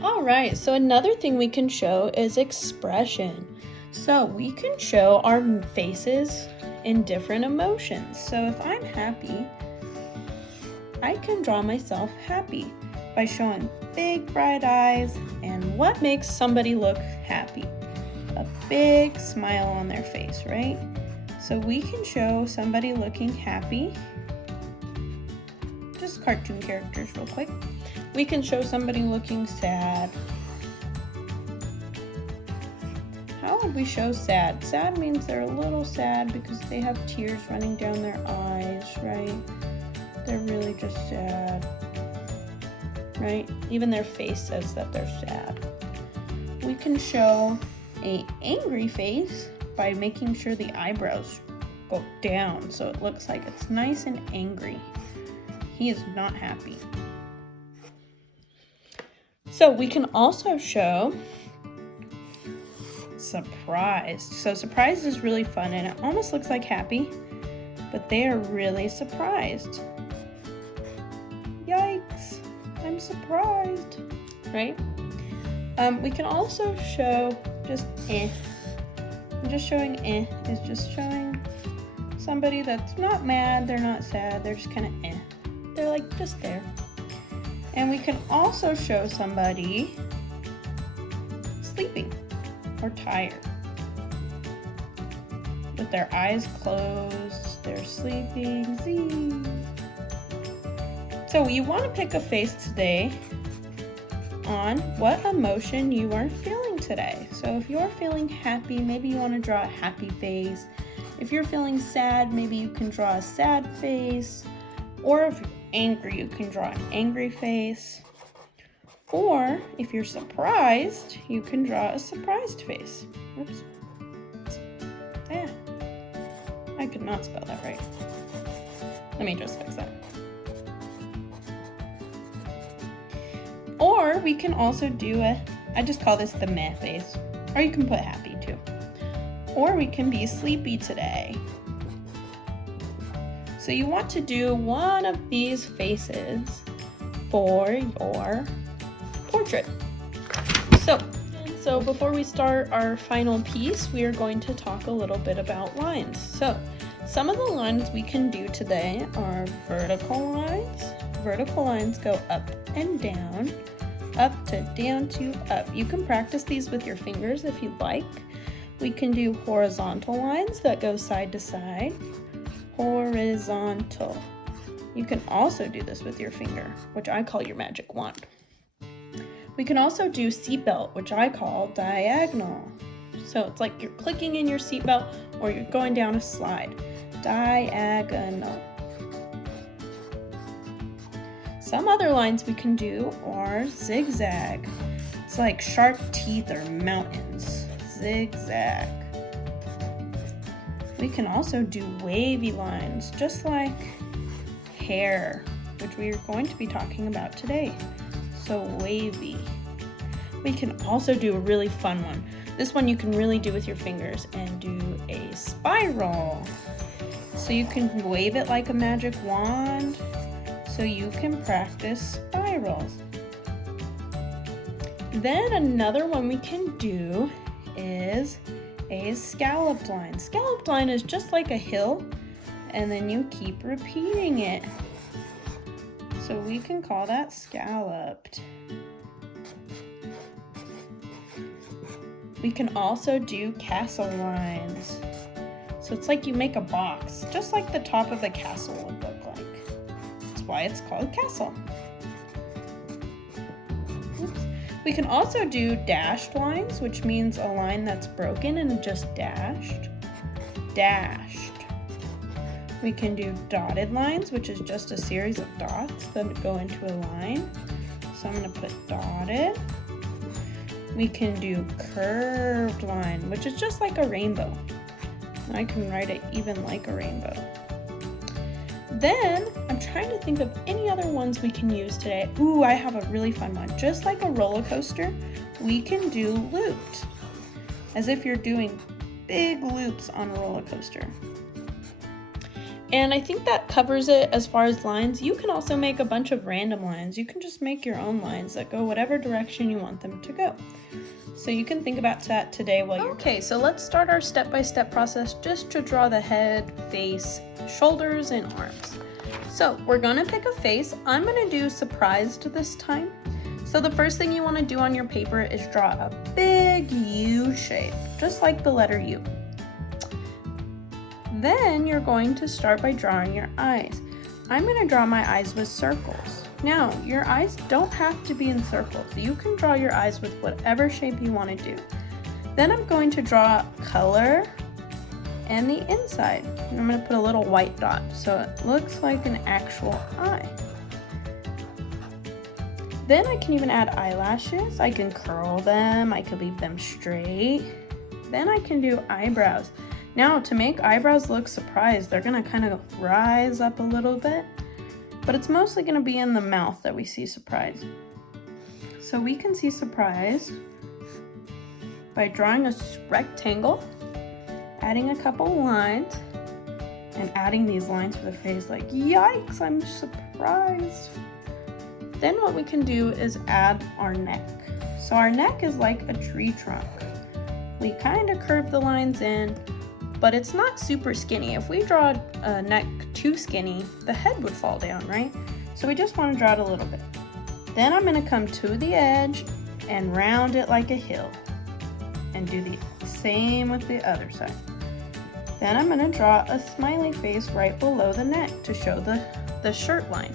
All right, so another thing we can show is expression. So we can show our faces in different emotions. So if I'm happy, I can draw myself happy by showing big bright eyes. And what makes somebody look happy? A big smile on their face, right? So we can show somebody looking happy. Just cartoon characters real quick. We can show somebody looking sad. How would we show sad? Sad means they're a little sad because they have tears running down their eyes, right? They're really just sad, right? Even their face says that they're sad. We can show an angry face by making sure the eyebrows go down so it looks like it's nice and angry. He is not happy. So we can also show surprised. So surprised is really fun and it almost looks like happy, but they are really surprised. Yikes, I'm surprised, right? We can also show just just showing is just showing somebody that's not mad, they're not sad, they're just kind of They're like just there. And we can also show somebody sleeping or tired. With their eyes closed, they're sleeping. So you want to pick a face today on what emotion you are feeling today. So if you're feeling happy, maybe you want to draw a happy face. If you're feeling sad, maybe you can draw a sad face. Or if you're angry, you can draw an angry face. Or if you're surprised, you can draw a surprised face. Oops. Yeah. I could not spell that right. Let me just fix that. Or we can also do I just call this the meh face. Or you can put happy too. Or we can be sleepy today. So you want to do one of these faces for your portrait. So before we start our final piece, we are going to talk a little bit about lines. So some of the lines we can do today are vertical lines. Vertical lines go up and down, up to down to up. You can practice these with your fingers if you'd like. We can do horizontal lines that go side to side. Horizontal. You can also do this with your finger, which I call your magic wand. We can also do seatbelt, which I call diagonal. So it's like you're clicking in your seatbelt or you're going down a slide. Diagonal. Some other lines we can do are zigzag. It's like sharp teeth or mountains. Zigzag. We can also do wavy lines, just like hair, which we are going to be talking about today. So wavy. We can also do a really fun one. This one you can really do with your fingers and do a spiral. So you can wave it like a magic wand, so you can practice spirals. Then another one we can do is a scalloped line. Scalloped line is just like a hill, and then you keep repeating it. So we can call that scalloped. We can also do castle lines. So it's like you make a box, just like the top of a castle would look like. That's why it's called castle. Oops. We can also do dashed lines, which means a line that's broken and just dashed. Dashed. We can do dotted lines, which is just a series of dots that go into a line. So I'm going to put dotted. We can do curved line, which is just like a rainbow. I can write it even like a rainbow. Then I'm trying to think of any other ones we can use today. Ooh, I have a really fun one. Just like a roller coaster, we can do looped, as if you're doing big loops on a roller coaster. And I think that covers it as far as lines. You can also make a bunch of random lines. You can just make your own lines that go whatever direction you want them to go. So you can think about that today while you're okay, so let's start our step-by-step process just to draw the head, face, shoulders, and arms. So we're gonna pick a face. I'm gonna do surprised this time. So the first thing you wanna do on your paper is draw a big U shape, just like the letter U. Then you're going to start by drawing your eyes. I'm gonna draw my eyes with circles. Now, your eyes don't have to be in circles. You can draw your eyes with whatever shape you want to do. Then I'm going to draw color and the inside. And I'm going to put a little white dot so it looks like an actual eye. Then I can even add eyelashes. I can curl them. I can leave them straight. Then I can do eyebrows. Now, to make eyebrows look surprised, they're going to kind of rise up a little bit. But it's mostly going to be in the mouth that we see surprise. So we can see surprise by drawing a rectangle, adding a couple lines, and adding these lines for the face like, yikes, I'm surprised. Then what we can do is add our neck. So our neck is like a tree trunk. We kind of curve the lines in, but it's not super skinny. If we draw a neck too skinny, the head would fall down, right? So we just want to draw it a little bit. Then I'm going to come to the edge and round it like a hill and do the same with the other side. Then I'm going to draw a smiley face right below the neck to show the shirt line.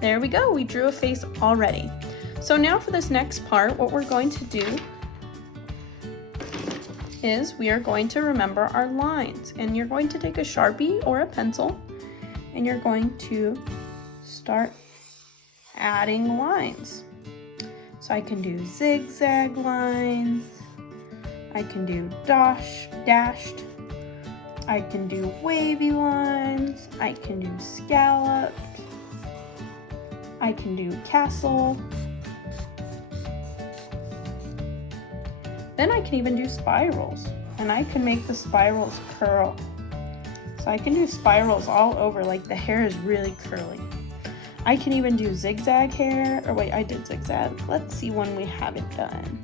There we go, we drew a face already. So now for this next part, what we're going to do is we are going to remember our lines, and you're going to take a Sharpie or a pencil and you're going to start adding lines. So I can do zigzag lines, I can do dashed, I can do wavy lines, I can do scalloped, I can do castle. Then I can even do spirals, and I can make the spirals curl. So I can do spirals all over, like the hair is really curly. I can even do zigzag hair, or wait, I did zigzag. Let's see one we haven't done.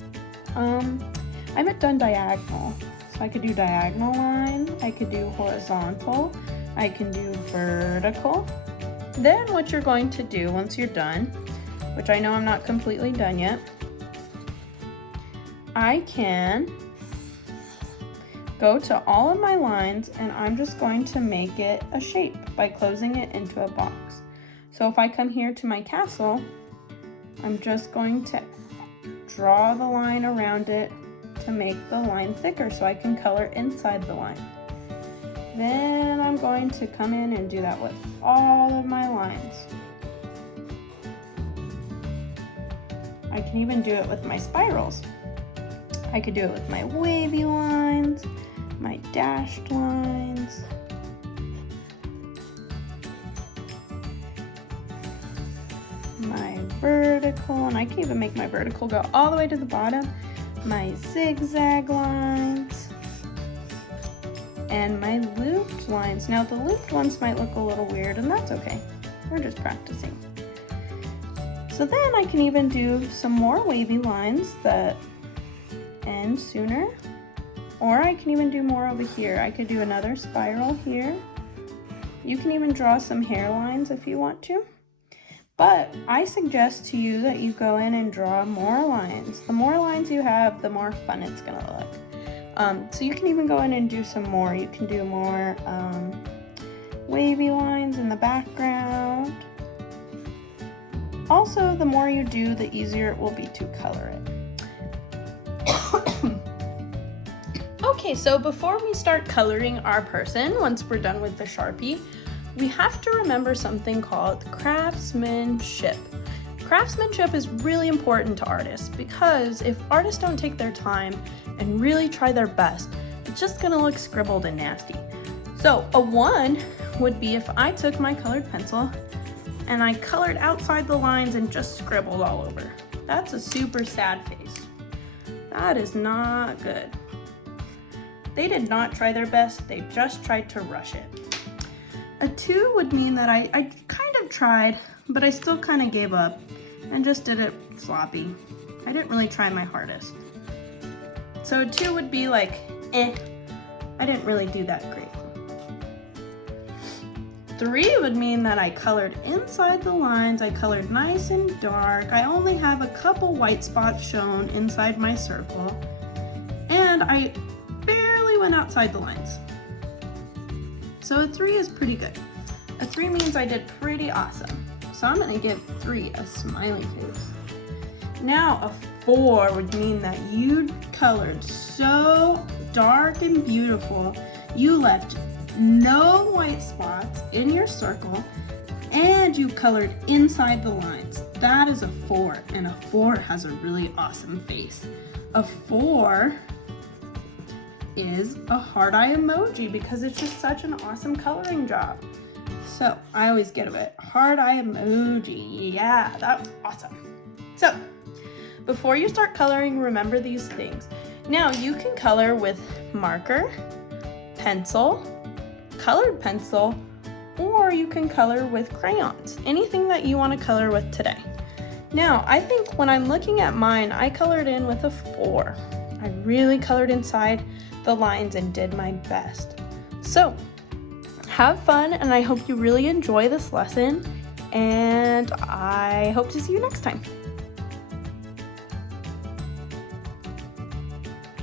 I haven't done diagonal. So I could do diagonal line, I could do horizontal, I can do vertical. Then what you're going to do once you're done, which I know I'm not completely done yet, I can go to all of my lines and I'm just going to make it a shape by closing it into a box. So if I come here to my castle, I'm just going to draw the line around it to make the line thicker so I can color inside the line. Then I'm going to come in and do that with all of my lines. I can even do it with my spirals. I could do it with my wavy lines, my dashed lines, my vertical, and I can even make my vertical go all the way to the bottom, my zigzag lines, and my looped lines. Now the looped ones might look a little weird, and that's okay. We're just practicing. So then I can even do some more wavy lines that end sooner, or I can even do more over here. I could do another spiral here. You can even draw some hairlines if you want to, but I suggest to you that you go in and draw more lines. The more lines you have, the more fun it's gonna look. So you can even go in and do some more. You can do more wavy lines in the background. Also, the more you do, the easier it will be to color it. Okay, so before we start coloring our person, once we're done with the Sharpie, we have to remember something called craftsmanship. Craftsmanship is really important to artists because if artists don't take their time and really try their best, it's just gonna look scribbled and nasty. So a 1 would be if I took my colored pencil and I colored outside the lines and just scribbled all over. That's a super sad face. That is not good. They did not try their best, they just tried to rush it. A 2 would mean that I kind of tried, but I still kind of gave up and just did it sloppy. I didn't really try my hardest. So a 2 would be like, I didn't really do that great. 3 would mean that I colored inside the lines, I colored nice and dark, I only have a couple white spots shown inside my circle, and I barely went outside the lines. So a 3 is pretty good. A 3 means I did pretty awesome. So I'm gonna give 3 a smiley face. Now a 4 would mean that you colored so dark and beautiful, you left no white spots in your circle, and you colored inside the lines. That is a 4, and a 4 has a really awesome face. A 4 is a heart eye emoji because it's just such an awesome coloring job. So I always get a heart eye emoji. Yeah, that was awesome. So before you start coloring, remember these things. Now you can color with marker, pencil, colored pencil, or you can color with crayons. Anything that you want to color with today. Now, I think when I'm looking at mine, I colored in with a 4. I really colored inside the lines and did my best. So, have fun, and I hope you really enjoy this lesson, and I hope to see you next time.